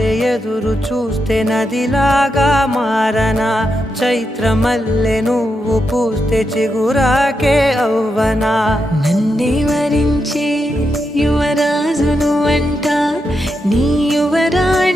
వల్లే ఎదురు చూస్తే నదిలాగా మారనా చైత్రమల్లె నువ్వు పూస్తే చిగురాకే అవ్వనా నన్నే వరించే యువరాజును అంట నీ యువరాణి